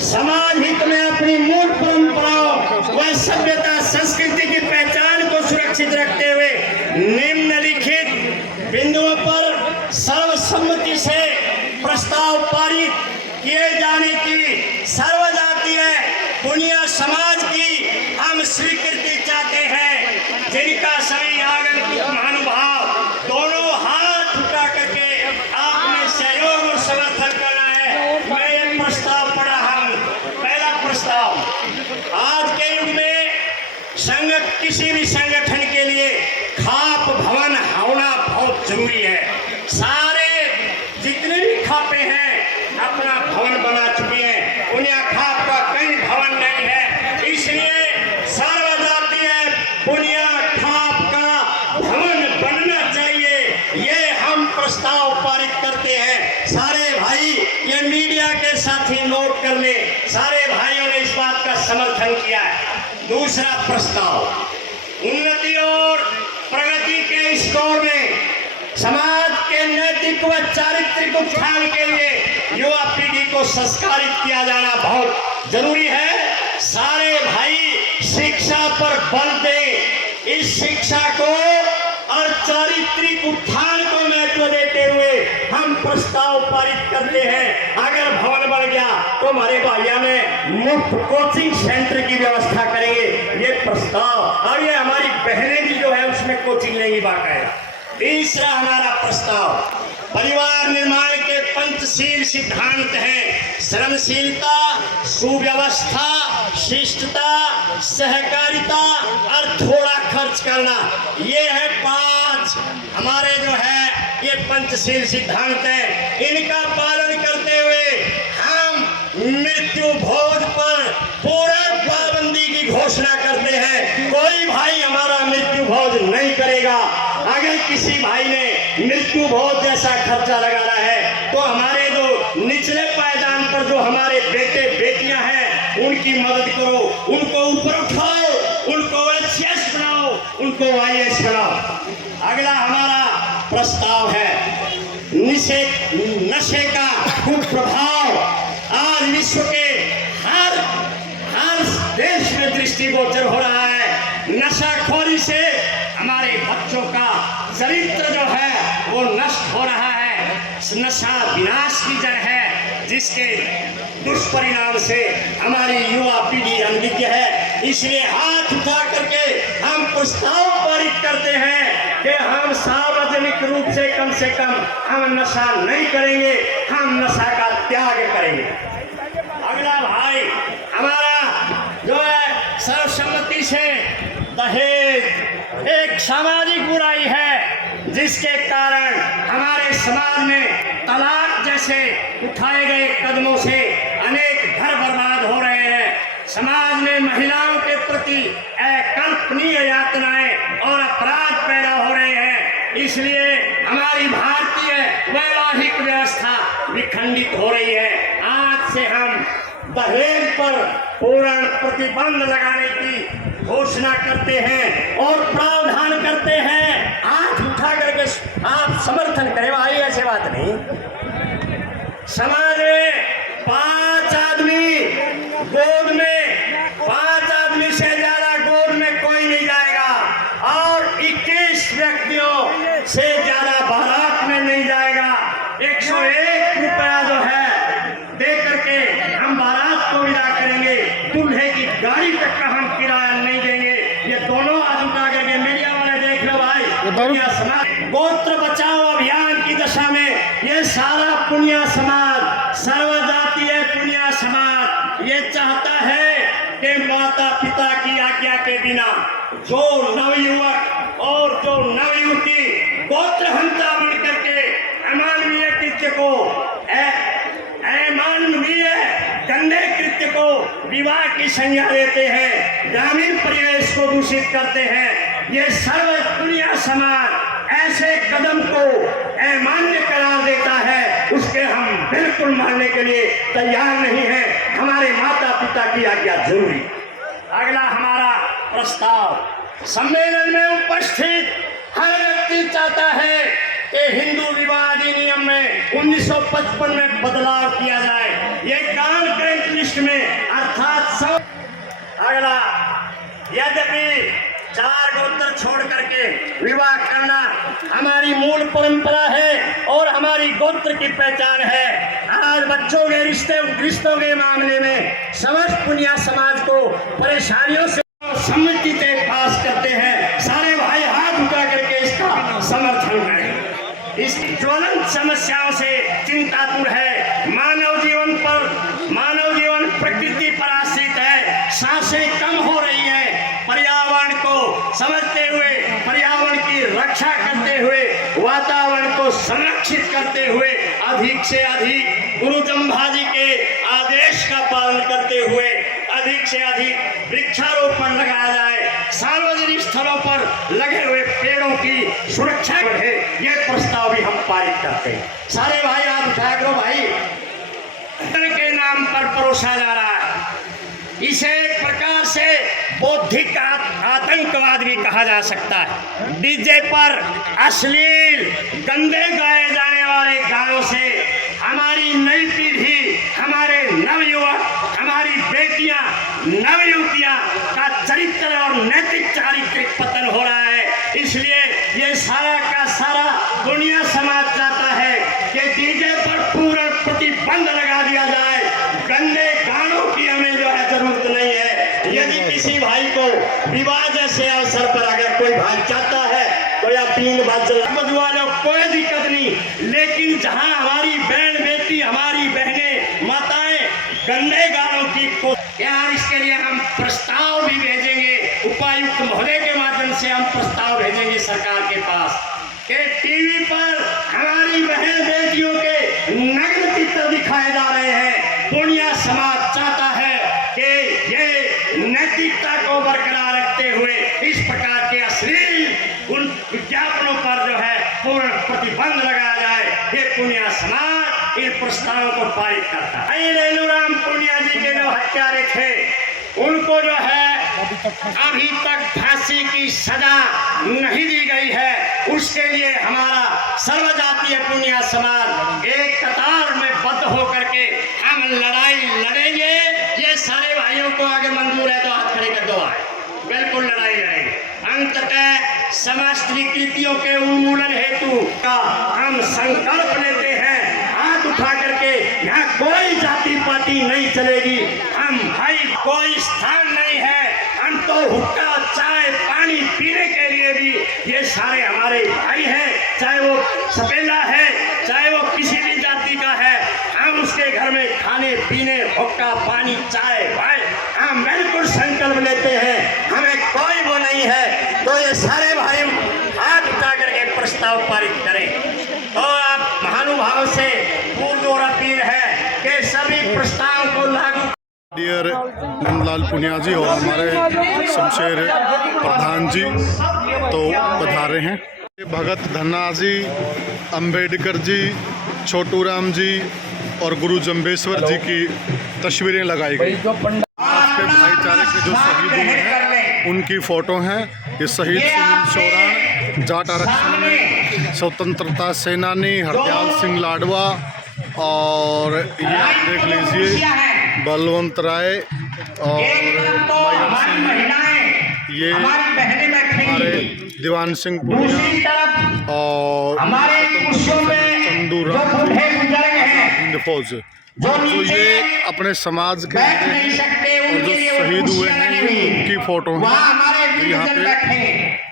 समाज हित में अपनी मूल परंपराओं व सभ्यता संस्कृति की पहचान को सुरक्षित रखते हुए निम्नलिखित बिंदुओं पर सर्वसम्मति से प्रस्ताव पारित किए जाने की सर्वजातीय पुनिया समाज की हम स्वीकृति चाहते हैं, जिनका सभी आगंतुक महानुभाव दोनों हाथ उठा करके आपने सहयोग और समर्थन करना है। मैं ये प्रस्ताव पढ़ रहा हूँ। पहला प्रस्ताव, आज के युग में किसी भी संगठन के लिए खाप भवन होना बहुत जरूरी है। सारे जितने भी खापे हैं अपना भवन बना चुके हैं, उन्हें खाप का कहीं भवन नहीं है, इसलिए सर्वजातीय पुनिया खाप का भवन बनना चाहिए। ये हम प्रस्ताव पारित करते हैं। सारे भाई ये मीडिया के साथी नोट कर ले, सारे भाइयों ने इस बात का समर्थन किया है। दूसरा प्रस्ताव, उन्नति और प्रगति के इस दौर में समाज के नैतिक व चारित्रिक उत्थान के लिए युवा पीढ़ी को संस्कारित किया जाना बहुत जरूरी है। सारे भाई शिक्षा पर बल दें। इस शिक्षा को और चारित्रिक उत्थान को महत्व देते हुए हम प्रस्ताव पारित करते हैं। अगर भवन बन गया तो हमारे भाइयों में मुफ्त कोचिंग सेंटर की व्यवस्था करेंगे, ये प्रस्ताव। और ये हमारी बहनें भी जो है उसमें कोचिंग लेंगी बाकायदा। तीसरा हमारा प्रस्ताव, परिवार निर्माण के पंचशील सिद्धांत हैं श्रमशीलता, सुव्यवस्था, शिष्टता, सहकारिता और थोड़ा खर्च करना। ये है 5 हमारे जो है ये पंचशील सिद्धांत हैं। इनका पालन करते हुए हम मृत्यु भोज पर पूर्ण पाबंदी की घोषणा करते हैं। कोई भाई हमारा मृत्यु भोज नहीं करेगा। अगर किसी भाई ने मृत्यु भोज जैसा खर्चा लगाना है तो हमारे जो निचले पायदान पर जो हमारे बेटे बेटियां हैं उनकी मदद करो, उनको ऊपर उठाओ, उनको एचएस बनाओ, उनको आईएएस बनाओ। अगला हमारा प्रस्ताव है नशे का कुप्रभाव आज विश्व के हर देश में दृष्टिगोचर हो रहा है। नशाखोरी से हमारे बच्चों का चरित्र जो है वो नष्ट हो रहा है। नशा विनाश की जड़ है, जिसके दुष्परिणाम से हमारी युवा पीढ़ी अनभिज्ञ है। इसलिए हाथ उठा करके हम प्रस्ताव पारित करते हैं कि हम सार्वजनिक रूप से कम हम नशा नहीं करेंगे, हम नशा का त्याग करेंगे। अगला भाई हमारा जो है सर्वसम्मति से दहेज एक सामाजिक बुराई है, जिसके कारण हमारे समाज में तलाक जैसे उठाए गए कदमों से अनेक घर बर्बाद हो रहे हैं। समाज में महिलाओं के प्रति अकल्पनीय यातनाएं और अपराध पैदा हो रहे हैं। इसलिए हमारी भारतीय वैवाहिक व्यवस्था विखंडित हो रही है। आज से हम दहेज पर पूर्ण प्रतिबंध लगाने की घोषणा करते हैं और प्रावधान करते हैं। हाथ उठा करके आप समर्थन करें भाई, ऐसे बात नहीं। समाज में 5 आदमी गोद में 5 आदमी से ज्यादा गोद में कोई नहीं जाएगा और 21 व्यक्तियों से ज्यादा बारात में नहीं जाएगा। 101 रुपया जो है दे करके हम बारात को विदा करेंगे, दूल्हे की गाड़ी तक का हम किराया नहीं देंगे। ये दोनों आज उठा करके मीडिया वाले देख लो भाई। समाज गोत्र बचाओ अभियान की दशा में ये सारा पुनिया समाज, सर्वजातीय पुनिया समाज ये चाहता है कि माता पिता की आज्ञा के बिना जो नवयुवक और जो नवयुवती गोत्र हंता बन करके अमानवीय कृत्य को अमानवीय गंदे कृत्य को विवाह की संज्ञा देते हैं, ग्रामीण परिवेश को दूषित करते हैं, ये सर्व दुनिया समाज ऐसे कदम को अमान्य करार देता है, उसके हम बिल्कुल मानने के लिए तैयार नहीं हैं। हमारे माता पिता की आज्ञा जरूरी। अगला हमारा प्रस्ताव, सम्मेलन में उपस्थित हर व्यक्ति चाहता है कि हिंदू विवाह अधिनियम में 1955 में बदलाव किया जाए। ये कॉन्क्रीट लिस्ट में अर्थात अगला, यद्यपि 4 गोत्र छोड़ करके विवाह करना हमारी मूल परंपरा है और हमारी गोत्र की पहचान है। आज बच्चों के रिश्तों के मामले में समस्त पुनिया समाज को परेशानियों से सम्मति से पास करते हैं। सारे भाई हाथ उठा करके इसका समर्थन करें। इस ज्वलंत समस्याओं से चिंतातुर है। मानव जीवन प्रकृति पर आश्रित है। सांसें कम हो रही है। पर्यावरण को समझते हुए, पर्यावरण की रक्षा करते हुए, वातावरण को संरक्षित करते हुए अधिक से अधिक गुरु जम्भाजी के आदेश का पालन करते हुए अधिक से अधिक वृक्षारोपण लगाया जाए। सार्वजनिक स्थलों पर लगे हुए पेड़ों की सुरक्षा बढ़े, ये प्रस्ताव भी हम पारित करते हैं। सारे भाई आप उठाया करो भाई। के नाम पर परोसा जा रहा है। इसे एक प्रकार से बौद्धिक आतंकवाद भी कहा जा सकता है। डीजे पर अश्लील गंदे गाए जाने वाले गानों से हमारी नई पीढ़ी, हमारे नवयुवक, हमारी बेटियां, नवयुवतियां का चरित्र और नैतिक चारित्रिक पतन हो रहा है। इसलिए ये सारा का सारा दुनिया समाज चाहता है कि डीजे पर पूर्ण प्रतिबंध लगा दिया जाए। गंदे गानों की हमें जो है जरूरत नहीं है। यदि किसी भाई को विवाह जैसे अवसर पर अगर कोई भाई चाहता है तो या 3 बात बजवा लो, कोई दिक्कत नहीं। लेकिन जहां हमारी बहन बेटी, हमारी बहनें, माताएं गंदे गानों की यार, इसके लिए हम प्रस्ताव भी भेजेंगे। उपायुक्त महोदय के माध्यम से हम प्रस्ताव भेजेंगे सरकार के पास कि टीवी पर हमारी बहन बेटियों के नग्न चित्र दिखाए जा रहे हैं। पुनिया समाज चाहता है कि ये नैतिकता को बरकरार रखते हुए इस प्रकार के अश्लील उन विज्ञापनों पर जो है पूर्ण प्रतिबंध लगाया जाए। ये पुनिया समाज इन प्रस्तावों को पारित करता है। रेणुराम पुनिया जी के जो हत्यारे थे उनको जो है अभी तक फांसी की सजा नहीं दी गई है। उसके लिए हमारा सर्वजातीय पुनिया समाज एक कतार में बद्ध होकर के हम लड़ाई लड़ेंगे। ये सारे भाइयों को आगे मंजूर है तो हाथ खड़े कर दो। बिल्कुल लड़ाई लड़ेंगे। अंततः समस्त विकृतियों के उन्मूलन हेतु का हम संकल्प लेते हैं। हाथ उठा करके यहाँ कोई जाति पाति नहीं चलेगी। हम भाई कोई स्थान नहीं है। हम तो हुक्का, चाय, पानी पीने के लिए भी ये सारे हमारे भाई हैं। चाहे वो सपेला है, चाहे वो किसी भी जाति का है, हम उसके घर में खाने पीने, हुक्का, पानी, चाय, भाई हम बिल्कुल संकल्प लेते हैं। हमें कोई वो नहीं है। तो ये सारे भाई हाथ उठा करके प्रस्ताव पारित करें। तो आप महानुभाव से पुरजोर अपील है कि सभी प्रस्ताव को लागू। डियर नंदलाल पुनिया जी और हमारे शमशेर प्रधान जी तो पधारे हैं। भगत धन्ना जी, अंबेडकर जी, छोटू राम जी और गुरु जम्बेश्वर जी की तस्वीरें लगाई गई। आज के भाईचारे के जो शहीद हुए हैं उनकी फ़ोटो हैं। ये शहीद सुनील चौरान जाट आरक्षण में, स्वतंत्रता सेनानी हरदयाल सिंह लाडवा, और ये आप देख लीजिए बलवंत राय और मयूर सिंह, ये हमारे दीवान सिंह पुनिया और चंदू राम हिंद फौज। तो ये अपने समाज के और जो शहीद हुए हैं उनकी फ़ोटो है यहाँ पे